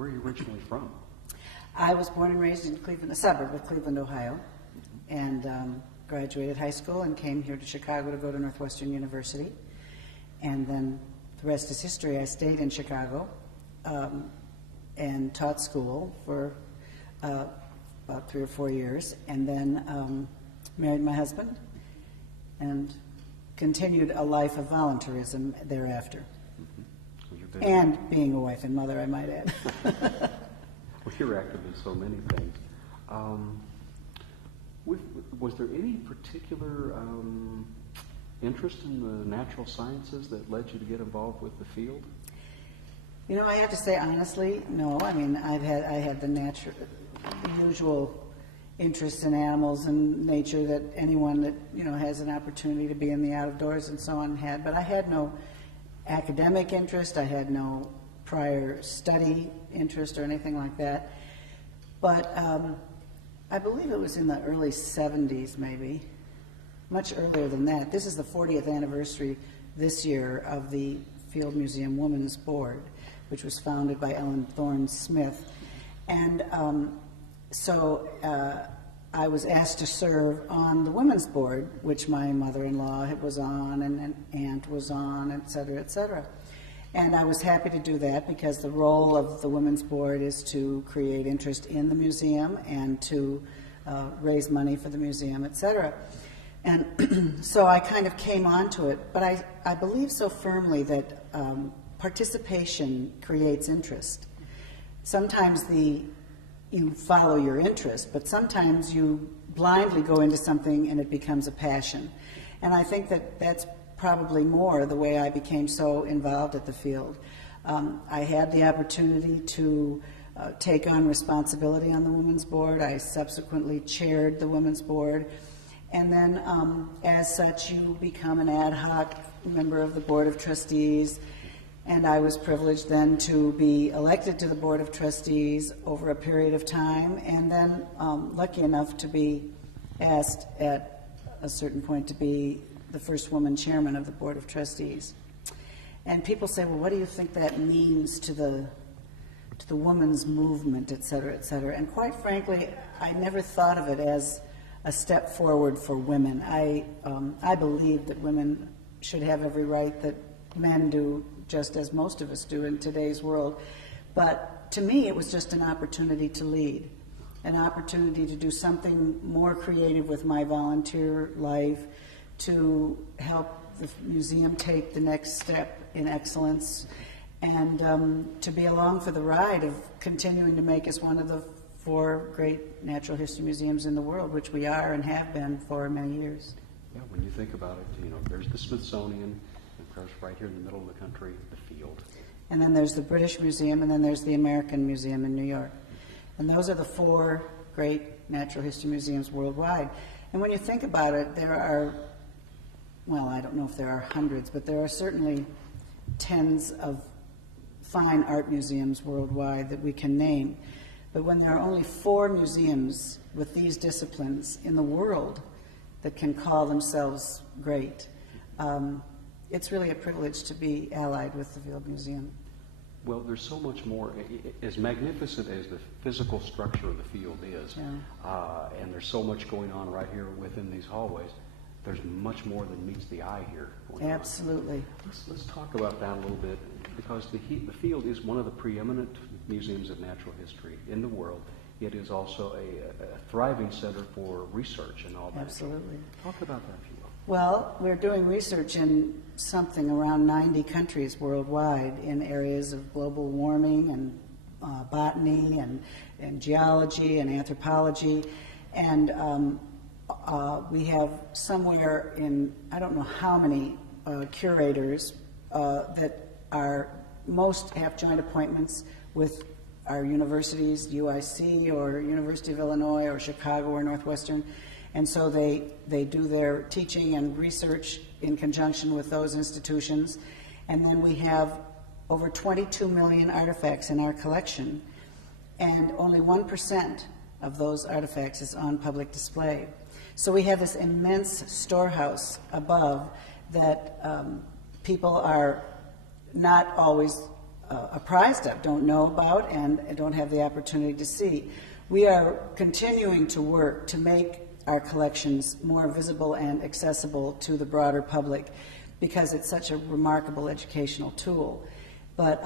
Where are you originally from? I was born and raised in Cleveland, a suburb of Cleveland, Ohio, and graduated high school and came here to Chicago to go to Northwestern University. And then the rest is history. I stayed in Chicago and taught school for about 3 or 4 years, and then married my husband and continued a life of volunteerism thereafter. Mm-hmm. And being a wife and mother, I might add. Well, you're active in so many things. Was there any particular interest in the natural sciences that led you to get involved with the field? You know, I have to say honestly, no. I mean, I had the usual interest in animals and nature that anyone that, you know, has an opportunity to be in the outdoors and so on had. But I had no academic interest. I had no prior study interest or anything like that. But I believe it was in the early 70s, maybe, much earlier than that. This is the 40th anniversary this year of the Field Museum Women's Board, which was founded by Ellen Thorne Smith. And so I was asked to serve on the Women's Board, which my mother-in-law was on and an aunt was on, et cetera, et cetera. And I was happy to do that because the role of the Women's Board is to create interest in the museum and to raise money for the museum, et cetera. And so I kind of came onto it, but I believe so firmly that participation creates interest. Sometimes you follow your interest, but sometimes you blindly go into something and it becomes a passion. And I think that that's probably more the way I became so involved at the field. I had the opportunity to take on responsibility on the Women's Board. I subsequently chaired the Women's Board. And then as such, you become an ad hoc member of the Board of Trustees. And I was privileged then to be elected to the Board of Trustees over a period of time, and then lucky enough to be asked at a certain point to be the first woman chairman of the Board of Trustees. And people say, well, what do you think that means to the women's movement, et cetera, et cetera? And quite frankly, I never thought of it as a step forward for women. I believe that women should have every right that men do, just as most of us do in today's world. But to me, it was just an opportunity to lead, an opportunity to do something more creative with my volunteer life, to help the museum take the next step in excellence, and to be along for the ride of continuing to make us one of the 4 great natural history museums in the world, which we are and have been for many years. Yeah, when you think about it, you know, there's the Smithsonian, of course, right here in the middle of the country, the field. And then there's the British Museum, and then there's the American Museum in New York. And those are the 4 great natural history museums worldwide. And when you think about it, there are, well, I don't know if there are hundreds, but there are certainly tens of fine art museums worldwide that we can name. But when there are only 4 museums with these disciplines in the world that can call themselves great, it's really a privilege to be allied with the Field Museum. Well, there's so much more. As magnificent as the physical structure of the field is, and there's so much going on right here within these hallways, there's much more than meets the eye here. Absolutely. Let's talk about that a little bit, because the field is one of the preeminent museums of natural history in the world. It is also a thriving center for research and all that. Absolutely. Talk about that, if you will. Well, we're doing research in something around 90 countries worldwide in areas of global warming and botany and geology and anthropology. And we have somewhere in, I don't know how many curators that most have joint appointments with our universities, UIC or University of Illinois or Chicago or Northwestern. And so they do their teaching and research in conjunction with those institutions. And then we have over 22 million artifacts in our collection, and only 1% of those artifacts is on public display. So we have this immense storehouse above that people are not always apprised of, don't know about, and don't have the opportunity to see. We are continuing to work to make our collections more visible and accessible to the broader public because it's such a remarkable educational tool. But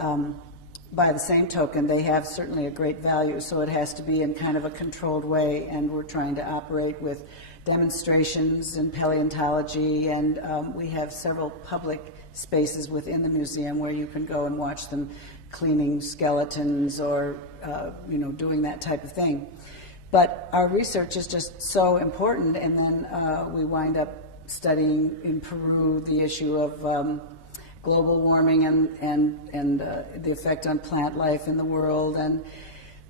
by the same token, they have certainly a great value, so it has to be in kind of a controlled way, and we're trying to operate with demonstrations in paleontology, and we have several public spaces within the museum where you can go and watch them cleaning skeletons or doing that type of thing. But our research is just so important, and then we wind up studying in Peru the issue of global warming and the effect on plant life in the world. And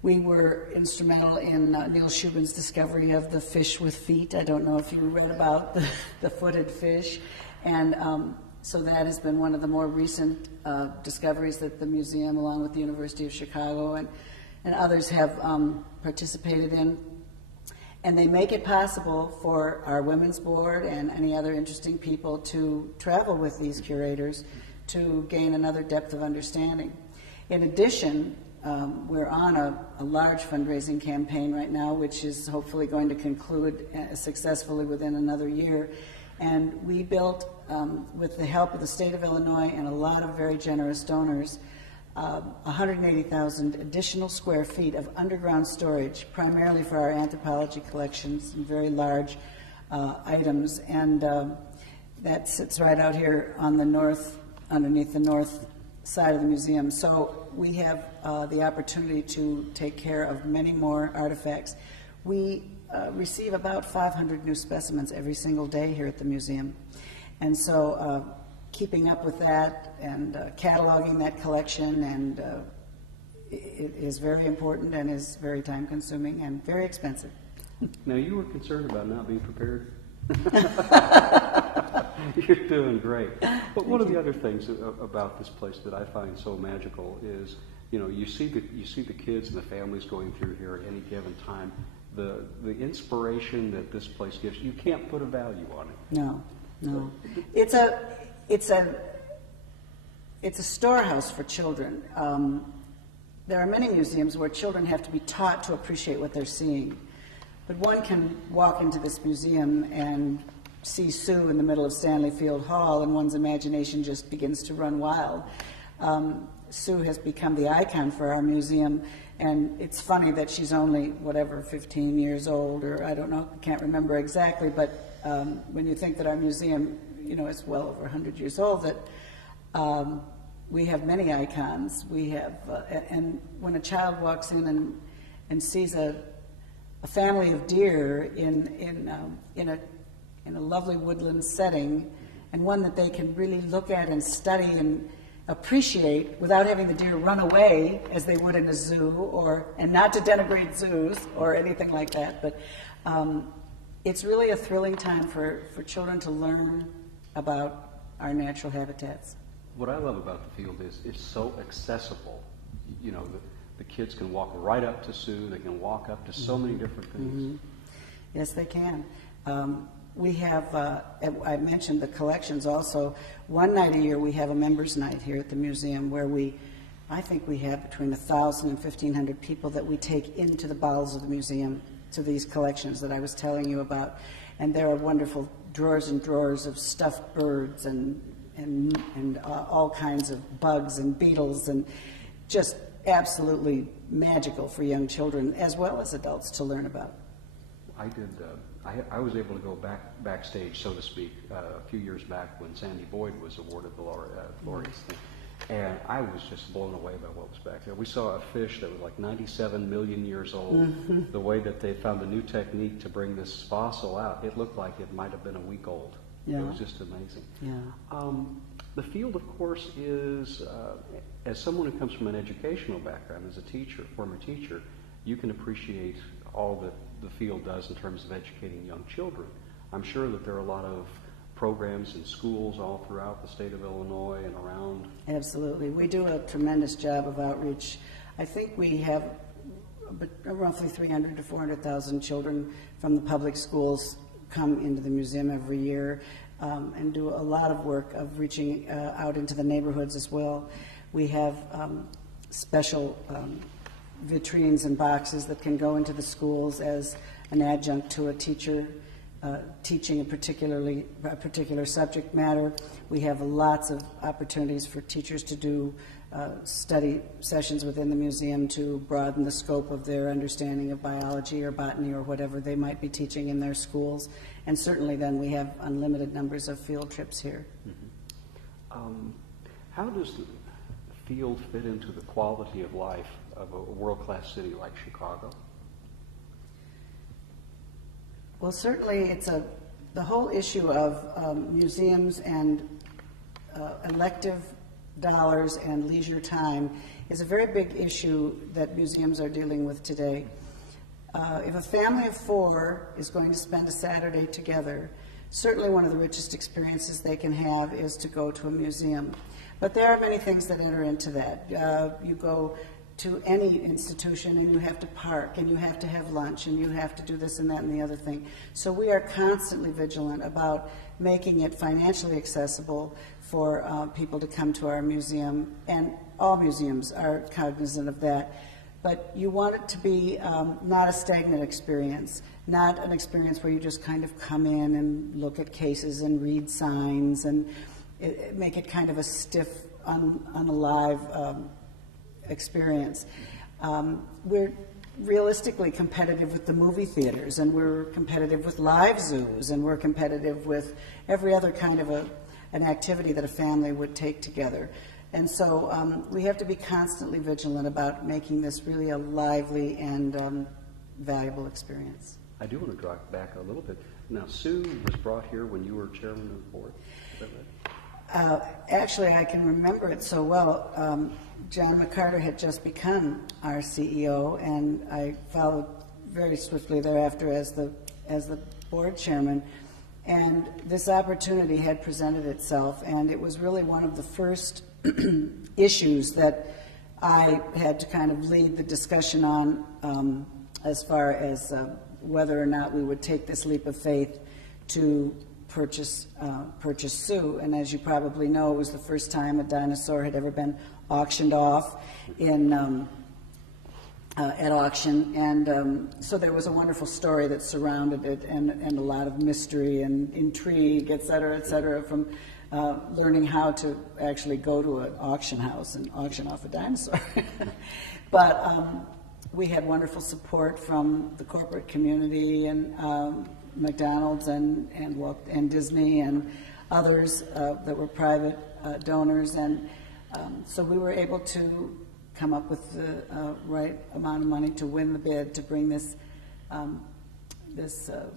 we were instrumental in Neil Shubin's discovery of the fish with feet. I don't know if you read about the footed fish. And so that has been one of the more recent discoveries that the museum, along with the University of Chicago and others, have participated in. And they make it possible for our Women's Board and any other interesting people to travel with these curators to gain another depth of understanding. In addition, we're on a large fundraising campaign right now, which is hopefully going to conclude successfully within another year. And we built, with the help of the state of Illinois and a lot of very generous donors, 180,000 additional square feet of underground storage, primarily for our anthropology collections and very large items. And that sits right out here on the north, underneath the north side of the museum. So we have the opportunity to take care of many more artifacts. We receive about 500 new specimens every single day here at the museum. And so keeping up with that and cataloging that collection, and it is very important and is very time consuming and very expensive. Now, you were concerned about not being prepared? You're doing great. But one of the other things about this place that I find so magical is, you see the kids and the families going through here at any given time. The inspiration that this place gives, you can't put a value on it. No. It's a storehouse for children. There are many museums where children have to be taught to appreciate what they're seeing. But one can walk into this museum and see Sue in the middle of Stanley Field Hall, and one's imagination just begins to run wild. Sue has become the icon for our museum, and it's funny that she's only, 15 years old, or I don't know, can't remember exactly, but when you think that our museum, is well over 100 years old, that we have many icons. We have, and when a child walks in and sees a family of deer in a lovely woodland setting, and one that they can really look at and study and appreciate without having the deer run away as they would in a zoo, and not to denigrate zoos or anything like that, but it's really a thrilling time for children to learn about our natural habitats. What I love about the field is it's so accessible. The kids can walk right up to Sue. They can walk up to so many different things. Mm-hmm. Yes, they can. We have, I mentioned the collections also. One night a year we have a members' night here at the museum where I think we have between 1,000 and 1,500 people that we take into the bowels of the museum to these collections that I was telling you about. And there are wonderful drawers and drawers of stuffed birds and all kinds of bugs and beetles, and just absolutely magical for young children as well as adults to learn about. I did. I was able to go backstage, so to speak, a few years back when Sandy Boyd was awarded the laureates thing, and I was just blown away by what was back there. We saw a fish that was like 97 million years old. Mm-hmm. The way that they found a new technique to bring this fossil out, it looked like it might have been a week old. Yeah. It was just amazing. Yeah. The field, of course, is, as someone who comes from an educational background, as a teacher, former teacher, you can appreciate all that the field does in terms of educating young children. I'm sure that there are a lot of programs in schools all throughout the state of Illinois and around. Absolutely. We do a tremendous job of outreach. I think we have roughly 300 to 400,000 children from the public schools come into the museum every year and do a lot of work of reaching out into the neighborhoods as well. We have special vitrines and boxes that can go into the schools as an adjunct to a teacher teaching a particular subject matter. We have lots of opportunities for teachers to do study sessions within the museum to broaden the scope of their understanding of biology or botany or whatever they might be teaching in their schools. And certainly then we have unlimited numbers of field trips here. Mm-hmm. How does the field fit into the quality of life of a world-class city like Chicago? Well, certainly it's the whole issue of museums and elective dollars and leisure time is a very big issue that museums are dealing with today. If a family of 4 is going to spend a Saturday together, certainly one of the richest experiences they can have is to go to a museum. But there are many things that enter into that. You go to any institution and you have to park and you have to have lunch and you have to do this and that and the other thing. So we are constantly vigilant about making it financially accessible for people to come to our museum, and all museums are cognizant of that. But you want it to be not a stagnant experience, not an experience where you just kind of come in and look at cases and read signs and make it kind of a stiff, unalive experience. We're realistically competitive with the movie theaters, and we're competitive with live zoos, and we're competitive with every other kind of an activity that a family would take together. And so we have to be constantly vigilant about making this really a lively and valuable experience. I do want to draw back a little bit. Now, Sue was brought here when you were chairman of the board. Is that right? Actually, I can remember it so well. John McCarter had just become our CEO, and I followed very swiftly thereafter as the board chairman. And this opportunity had presented itself, and it was really one of the first issues that I had to kind of lead the discussion on, as far as whether or not we would take this leap of faith to purchase Sue. And as you probably know, it was the first time a dinosaur had ever been auctioned off at auction, and so there was a wonderful story that surrounded it, and a lot of mystery and intrigue, et cetera, from learning how to actually go to an auction house and auction off a dinosaur. But we had wonderful support from the corporate community and McDonald's and Disney and others that were private donors, and so we were able to come up with the right amount of money to win the bid to bring this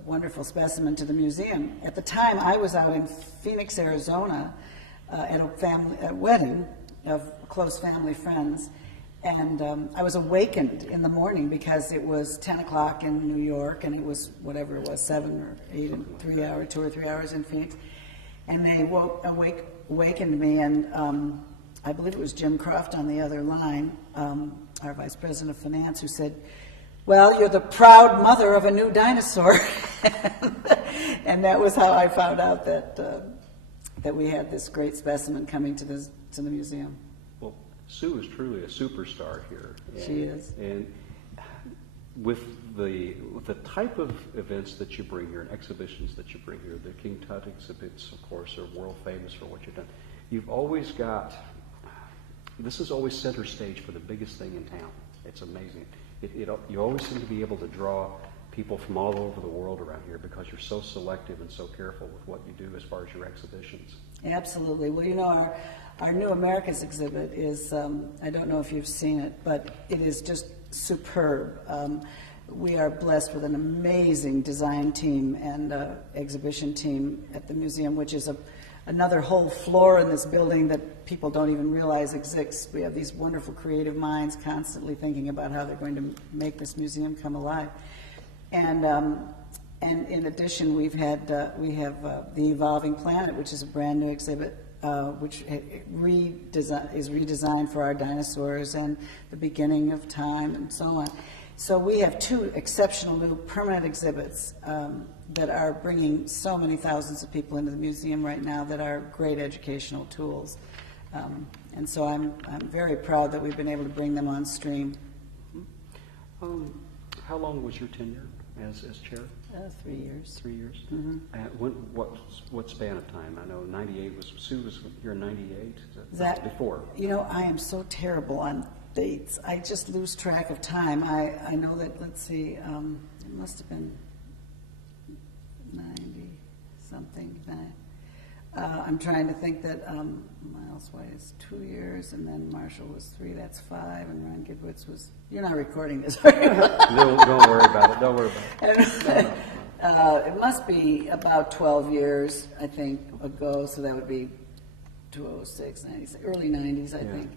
wonderful specimen to the museum. At the time, I was out in Phoenix, Arizona, at a wedding of close family friends, and I was awakened in the morning because it was 10 o'clock in New York, and it was whatever it was, 7 or 8 and 2 or 3 hours in Phoenix, and they awakened me, and I believe it was Jim Croft on the other line, our vice president of finance, who said, "Well, you're the proud mother of a new dinosaur." And that was how I found out that we had this great specimen coming to the museum. Well, Sue is truly a superstar here. She is. And with the type of events that you bring here and exhibitions that you bring here, the King Tut exhibits, of course, are world famous for what you've done. You've always got, this is always center stage for the biggest thing in town. It's amazing. You always seem to be able to draw people from all over the world around here because you're so selective and so careful with what you do as far as your exhibitions. Absolutely. Well, you know, our New Americas exhibit is, I don't know if you've seen it, but it is just superb. We are blessed with an amazing design team and exhibition team at the museum, which is another whole floor in this building that people don't even realize exists. We have these wonderful creative minds constantly thinking about how they're going to make this museum come alive. And in addition, we have the Evolving Planet, which is a brand new exhibit, which is redesigned for our dinosaurs and the beginning of time and so on. So we have 2 exceptional new permanent exhibits that are bringing so many thousands of people into the museum right now that are great educational tools. And so I'm very proud that we've been able to bring them on stream. How long was your tenure as chair? 3 years. 3 years. Mm-hmm. What span of time? I know '98 was Sue was here in '98. That before. You know, I am so terrible on dates. I just lose track of time. I know that. Let's see. It must have been 90 something. I'm trying to think that Miles White is 2 years, and then Marshall was 3. That's 5, and Ron Gibwitz was. You're not recording this, are you? Don't worry about it. Don't worry about it. It must be about 12 years, I think, ago. So that would be 2006, 96, early 90s, I think.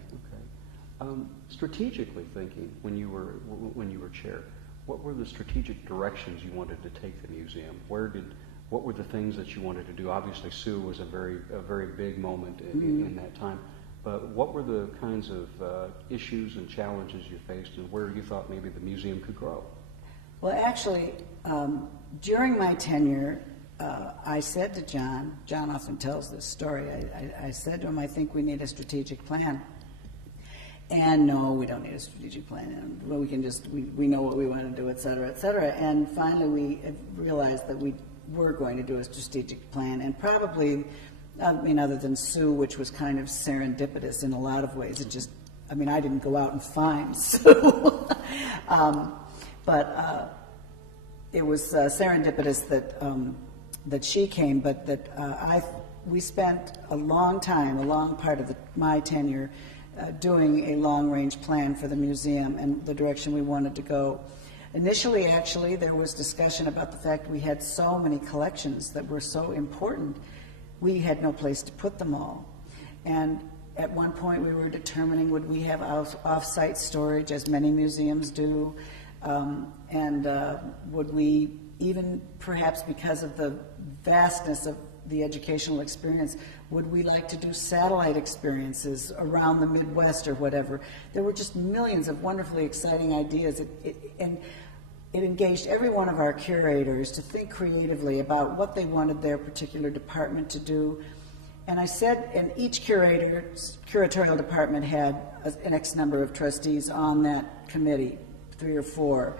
Okay. Strategically thinking, when you were chair, what were the strategic directions you wanted to take the museum? What were the things that you wanted to do? Obviously, Sue was a very big moment in that time. But what were the kinds of issues and challenges you faced, and where you thought maybe the museum could grow? Well, actually, during my tenure, I said to John often tells this story, I said to him, I think we need a strategic plan. And no, we don't need a strategic plan. We can just, we know what we want to do, et cetera, et cetera. And finally, we realized that we were going to do a strategic plan, and probably, I mean, other than Sue, which was kind of serendipitous in a lot of ways. It just, I mean, I didn't go out and find Sue. But it was serendipitous that she came, but that we spent a long part of my tenure doing a long-range plan for the museum and the direction we wanted to go. Initially, actually, there was discussion about the fact we had so many collections that were so important, we had no place to put them all. And at one point, we were determining, would we have off-site storage, as many museums do, and would we, even perhaps because of the vastness of the educational experience, would we like to do satellite experiences around the Midwest or whatever? There were just millions of wonderfully exciting ideas, and it engaged every one of our curators to think creatively about what they wanted their particular department to do. And I said, and each curatorial department had an X number of trustees on that committee, 3 or 4.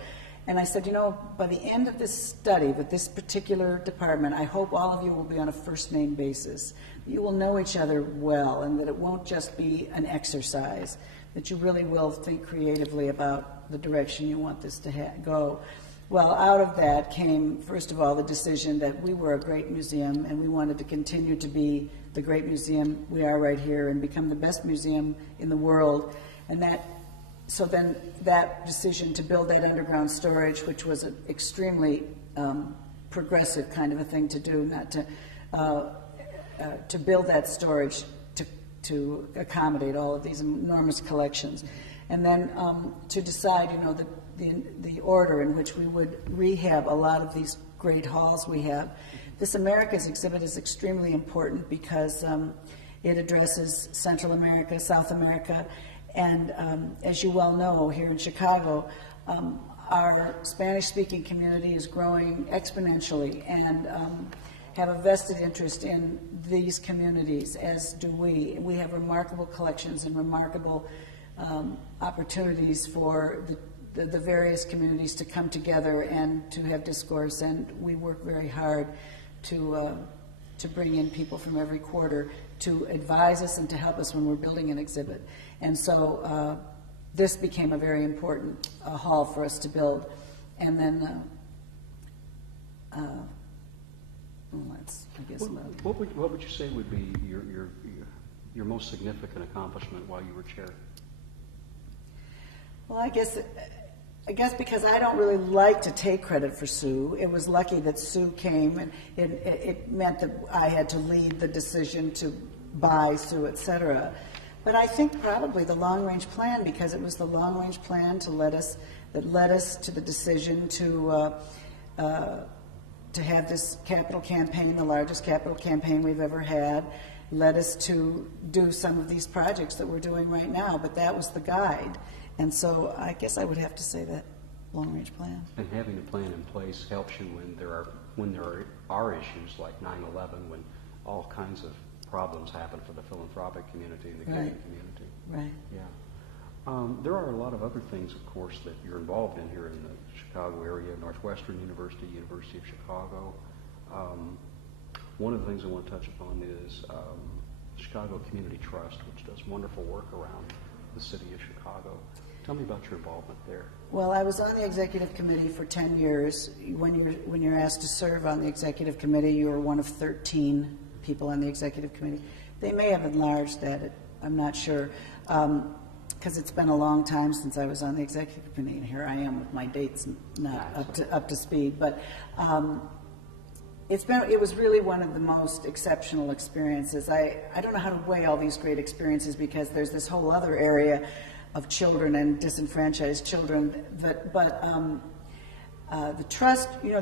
And I said, you know, by the end of this study with this particular department, I hope all of you will be on a first-name basis. You will know each other well, and that it won't just be an exercise, that you really will think creatively about the direction you want this to go. Well, out of that came, first of all, the decision that we were a great museum, and we wanted to continue to be the great museum we are right here and become the best museum in the world. And so then that decision to build that underground storage, which was an extremely progressive kind of a thing to do, not to build that storage to accommodate all of these enormous collections. And then to decide, you know, the order in which we would rehab a lot of these great halls we have. This Americas exhibit is extremely important because it addresses Central America, South America, and as you well know, here in Chicago, our Spanish-speaking community is growing exponentially and have a vested interest in these communities, as do we. We have remarkable collections and remarkable opportunities for the various communities to come together and to have discourse, and we work very hard to bring in people from every quarter to advise us and to help us when we're building an exhibit. And so this became a very important hall for us to build. And then, that's, I guess, what would you say would be your most significant accomplishment while you were chair? Well, I guess because I don't really like to take credit for Sue, it was lucky that Sue came, and it meant that I had to lead the decision to buy Sue, et cetera. But I think probably the long-range plan, because it was the long-range plan that led us to the decision to have this capital campaign, the largest capital campaign we've ever had, led us to do some of these projects that we're doing right now. But that was the guide. And so I guess I would have to say that long-range plan. And having a plan in place helps you when there are issues like 9/11, when all kinds of problems happen for the philanthropic community and the Right. giving community. Right. Yeah. There are a lot of other things, of course, that you're involved in here in the Chicago area, Northwestern University, University of Chicago. One of the things I want to touch upon is Chicago Community Trust, which does wonderful work around the city of Chicago. Tell me about your involvement there. Well, I was on the executive committee for 10 years. When you're asked to serve on the executive committee, you are one of 13 people on the executive committee. They may have enlarged that, I'm not sure, because it's been a long time since I was on the executive committee, and here I am with my dates not up to speed. But it was really one of the most exceptional experiences. I don't know how to weigh all these great experiences because there's this whole other area of children and disenfranchised children. But the trust, you know,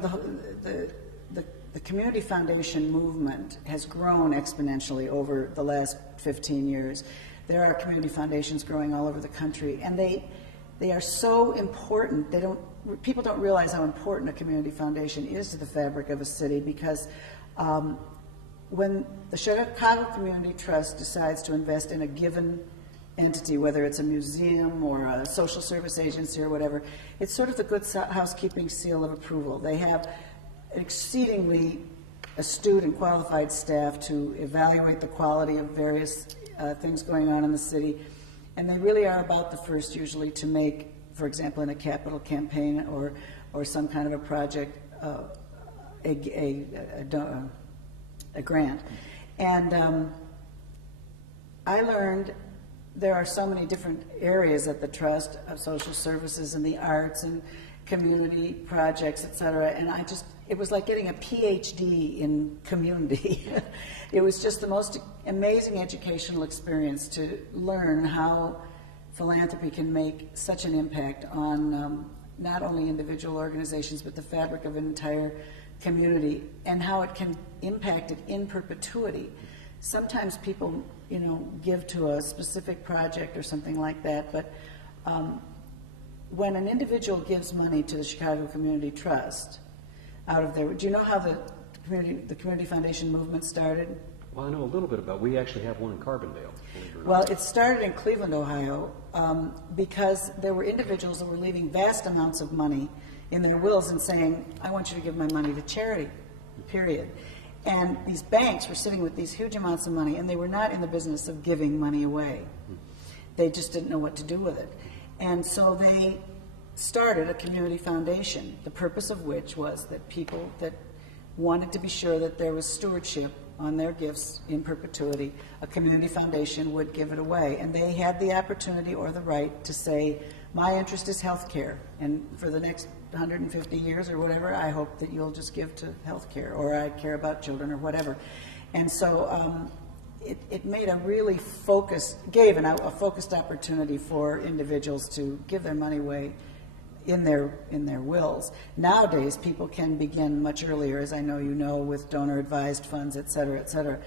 the community foundation movement has grown exponentially over the last 15 years. There are community foundations growing all over the country, and they are so important. People don't realize how important a community foundation is to the fabric of a city, because when the Chicago Community Trust decides to invest in a given entity, whether it's a museum or a social service agency or whatever, it's sort of the good housekeeping seal of approval. They have exceedingly astute and qualified staff to evaluate the quality of various things going on in the city, and they really are about the first usually to make, for example, in a capital campaign or some kind of a project, a grant. And I learned there are so many different areas at the trust of social services and the arts and community projects, et cetera, and it was like getting a PhD in community. It was just the most amazing educational experience to learn how philanthropy can make such an impact on not only individual organizations but the fabric of an entire community, and how it can impact it in perpetuity. Sometimes people, you know, give to a specific project or something like that, but when an individual gives money to the Chicago Community Trust out of there, do you know how the community foundation movement started? Well, I know a little bit about it. We actually have one in Carbondale, believe it or not. Well, it started in Cleveland, Ohio, because there were individuals that were leaving vast amounts of money in their wills and saying, I want you to give my money to charity, period. And these banks were sitting with these huge amounts of money, and they were not in the business of giving money away. They just didn't know what to do with it. And so they started a community foundation, the purpose of which was that people that wanted to be sure that there was stewardship on their gifts in perpetuity, a community foundation would give it away. And they had the opportunity or the right to say, my interest is health care, and for the next 150 years or whatever, I hope that you'll just give to health care, or I care about children, or whatever. And so it made a really gave a focused opportunity for individuals to give their money away in their wills. Nowadays, people can begin much earlier, as I know you know, with donor-advised funds, et cetera, et cetera.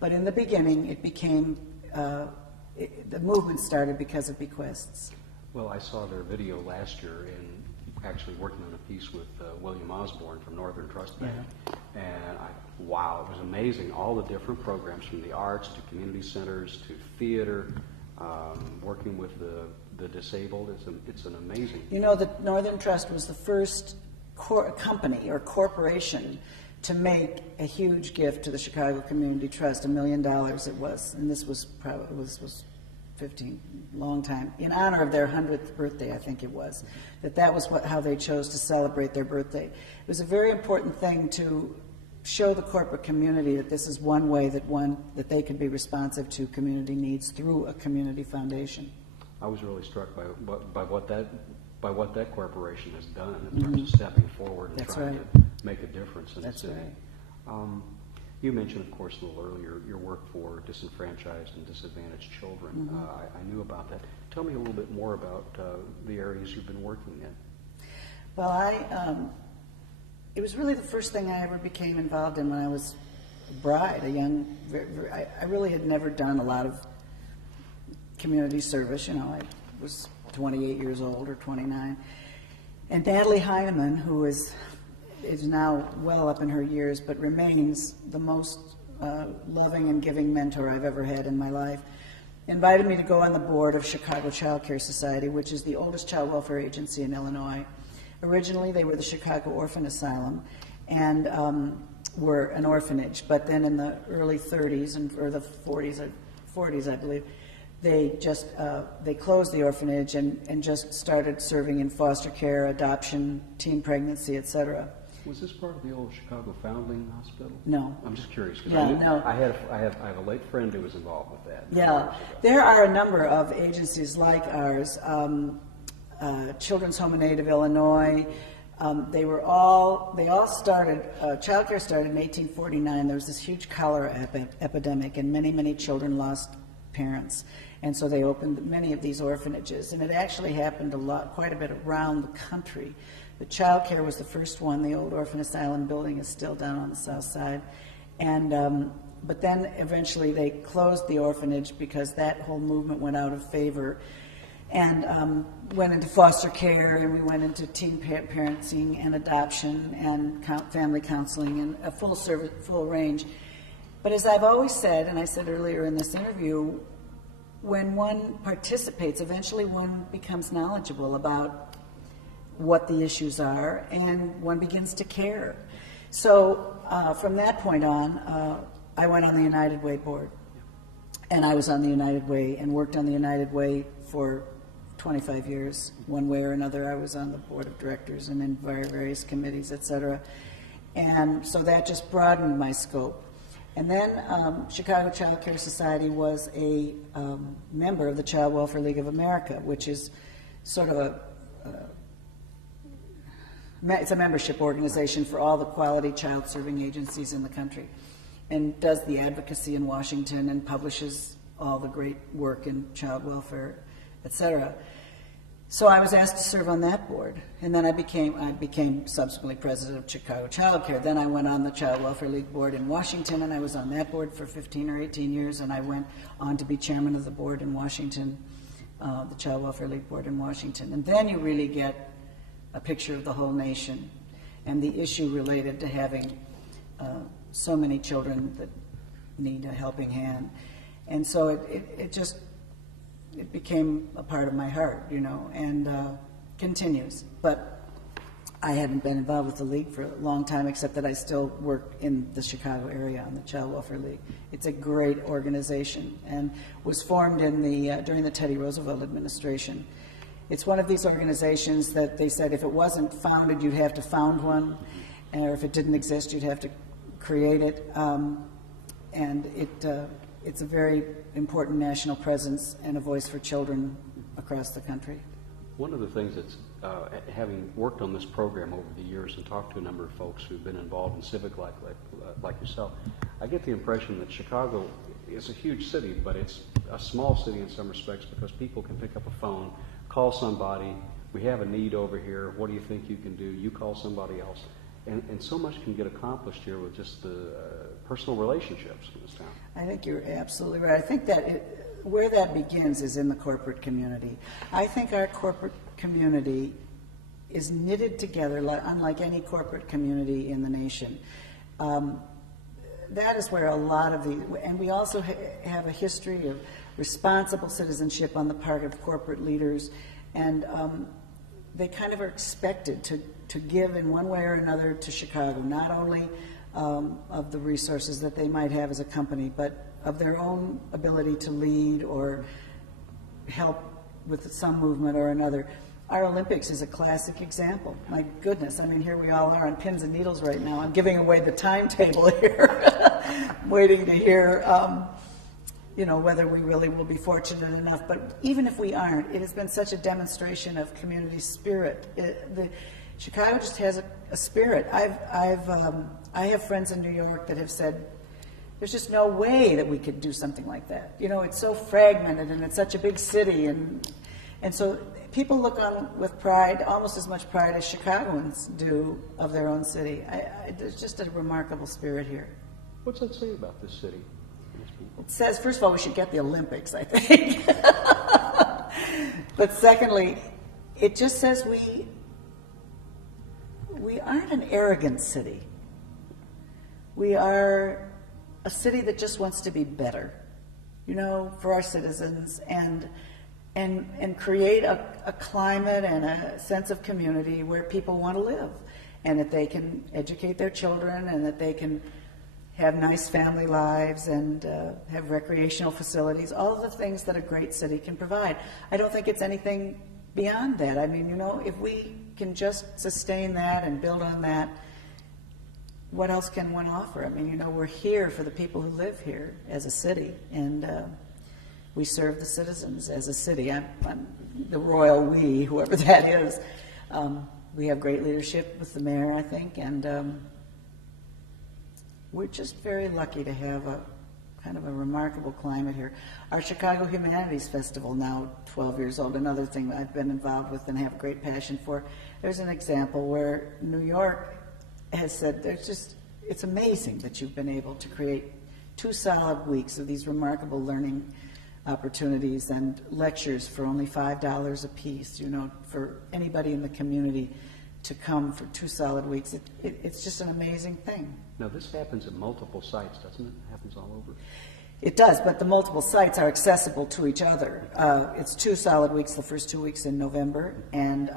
But in the beginning, it became, the movement started because of bequests. Well, I saw their video last year in actually working on a piece with William Osborne from Northern Trust Bank. Yeah. And wow, it was amazing. All the different programs, from the arts to community centers to theater, working with the disabled. It's an amazing. You know, the Northern Trust was the first company or corporation to make a huge gift to the Chicago Community Trust. $1 million it was, and this was probably was 15, long time, in honor of their 100th birthday, I think it was. That was how they chose to celebrate their birthday. It was a very important thing to show the corporate community that this is one way that they could be responsive to community needs through a community foundation. I was really struck by what that corporation has done in terms of stepping forward and trying to make a difference in the city. Right. You mentioned, of course, a little earlier your work for disenfranchised and disadvantaged children. I knew about that. Tell me a little bit more about the areas you've been working in. Well, it was really the first thing I ever became involved in when I was a bride, I really had never done a lot of community service. You know, I was 28 years old or 29. And Natalie Heineman, who is now well up in her years, but remains the most loving and giving mentor I've ever had in my life, invited me to go on the board of Chicago Child Care Society, which is the oldest child welfare agency in Illinois. Originally, they were the Chicago Orphan Asylum and were an orphanage, but then in the early 30s or the 40s, I believe, they just they closed the orphanage and just started serving in foster care, adoption, teen pregnancy, etc. Was this part of the old Chicago Foundling Hospital? No. I'm just curious. No. I have a late friend who was involved with that. Yeah, there are a number of agencies like ours. Children's Home in Aid of Illinois. They all started. Child care started in 1849. There was this huge cholera epidemic, and many children lost parents. And so they opened many of these orphanages, and it actually happened quite a bit around the country. The child care was the first one. The old orphan asylum building is still down on the south side. And, but then eventually they closed the orphanage because that whole movement went out of favor and went into foster care, and we went into teen parenting and adoption and family counseling and a full range. But as I've always said, and I said earlier in this interview, when one participates, eventually one becomes knowledgeable about what the issues are, and one begins to care. So from that point on, I went on the United Way board, and I was on the United Way and worked on the United Way for 25 years. One way or another, I was on the board of directors and in various committees, etc. And so that just broadened my scope. And then Chicago Child Care Society was a member of the Child Welfare League of America, which is sort of it's a membership organization for all the quality child serving agencies in the country, and does the advocacy in Washington and publishes all the great work in child welfare, etc. So I was asked to serve on that board, and then I became subsequently president of Chicago Child Care. Then I went on the Child Welfare League board in Washington, and I was on that board for 15 or 18 years, and I went on to be chairman of the board in Washington, the Child Welfare League board in Washington. And then you really get a picture of the whole nation and the issue related to having so many children that need a helping hand. And so it became a part of my heart, you know, and continues. But I hadn't been involved with the League for a long time, except that I still work in the Chicago area on the Child Welfare League. It's a great organization and was formed in during the Teddy Roosevelt administration. It's one of these organizations that they said if it wasn't founded, you'd have to found one, or if it didn't exist, you'd have to create it. And it's a very important national presence and a voice for children across the country. One of the things that's, having worked on this program over the years and talked to a number of folks who've been involved in civic life like yourself, I get the impression that Chicago is a huge city, but it's a small city in some respects because people can pick up a phone, call somebody, we have a need over here, what do you think you can do? You call somebody else. And so much can get accomplished here with just the personal relationships in this town. I think you're absolutely right. I think that where that begins is in the corporate community. I think our corporate community is knitted together unlike any corporate community in the nation. That is where a lot of and we also have a history of responsible citizenship on the part of corporate leaders, and they kind of are expected to give in one way or another to Chicago, not only of the resources that they might have as a company, but of their own ability to lead or help with some movement or another. Our Olympics is a classic example. My goodness, I mean, here we all are on pins and needles right now. I'm giving away the timetable here, waiting to hear you know, whether we really will be fortunate enough. But even if we aren't, it has been such a demonstration of community spirit. Chicago just has a spirit. I have friends in New York that have said, there's just no way that we could do something like that. You know, it's so fragmented and it's such a big city. And so people look on with pride, almost as much pride as Chicagoans do of their own city. There's just a remarkable spirit here. What's that say about this city? It says, first of all, we should get the Olympics, I think. But secondly, it just says we aren't an arrogant city. We are a city that just wants to be better, you know, for our citizens, and create a climate and a sense of community where people want to live, and that they can educate their children, and that they can have nice family lives, and have recreational facilities, all of the things that a great city can provide. I don't think it's anything beyond that. I mean, you know, if we can just sustain that and build on that, what else can one offer? I mean, you know, we're here for the people who live here as a city, and we serve the citizens as a city. I'm the royal we, whoever that is. We have great leadership with the mayor, I think, and we're just very lucky to have a kind of a remarkable climate here. Our Chicago Humanities Festival, now 12 years old, another thing I've been involved with and have great passion for. There's an example where New York has said, it's amazing that you've been able to create 2 solid weeks of these remarkable learning opportunities and lectures for only $5 a piece, you know, for anybody in the community to come for 2 solid weeks. It's just an amazing thing. Now, this happens at multiple sites, doesn't it? It happens all over. It does, but the multiple sites are accessible to each other. It's 2 solid weeks, the first 2 weeks in November, and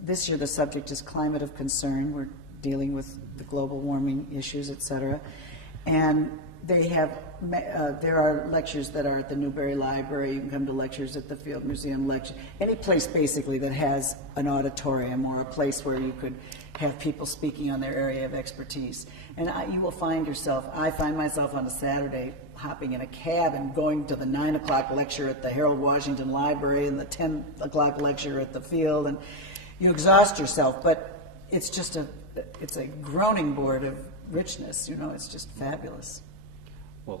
this year the subject is climate of concern. We're dealing with the global warming issues, et cetera. And they have, there are lectures that are at the Newberry Library. You can come to lectures at the Field Museum, any place basically that has an auditorium or a place where you could have people speaking on their area of expertise. And you will find yourself, I find myself on a Saturday hopping in a cab and going to the 9 o'clock lecture at the Harold Washington Library and the 10 o'clock lecture at the Field, and you exhaust yourself, but it's just it's a groaning board of richness, you know, it's just fabulous. Well,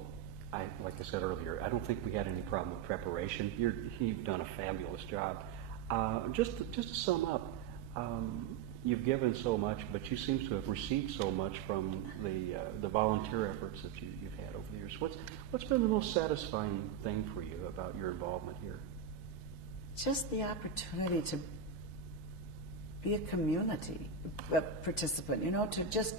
like I said earlier, I don't think we had any problem with preparation. You've done a fabulous job. Just to sum up, you've given so much, but you seem to have received so much from the volunteer efforts that you've had over the years. What's been the most satisfying thing for you about your involvement here? Just the opportunity to be a community participant, you know, to just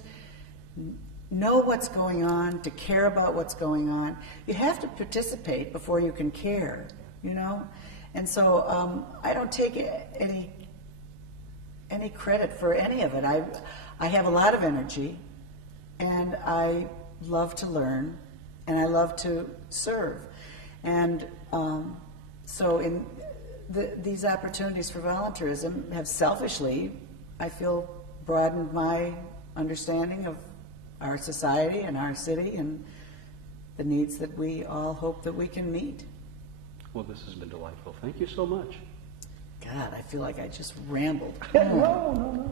know what's going on, to care about what's going on. You have to participate before you can care, you know? And so I don't take any credit for any of it. I have a lot of energy, and I love to learn, and I love to serve. And so in these opportunities for volunteerism have selfishly, I feel, broadened my understanding of our society and our city and the needs that we all hope that we can meet. Well, this has been delightful. Thank you so much. God, I feel like I just rambled. No.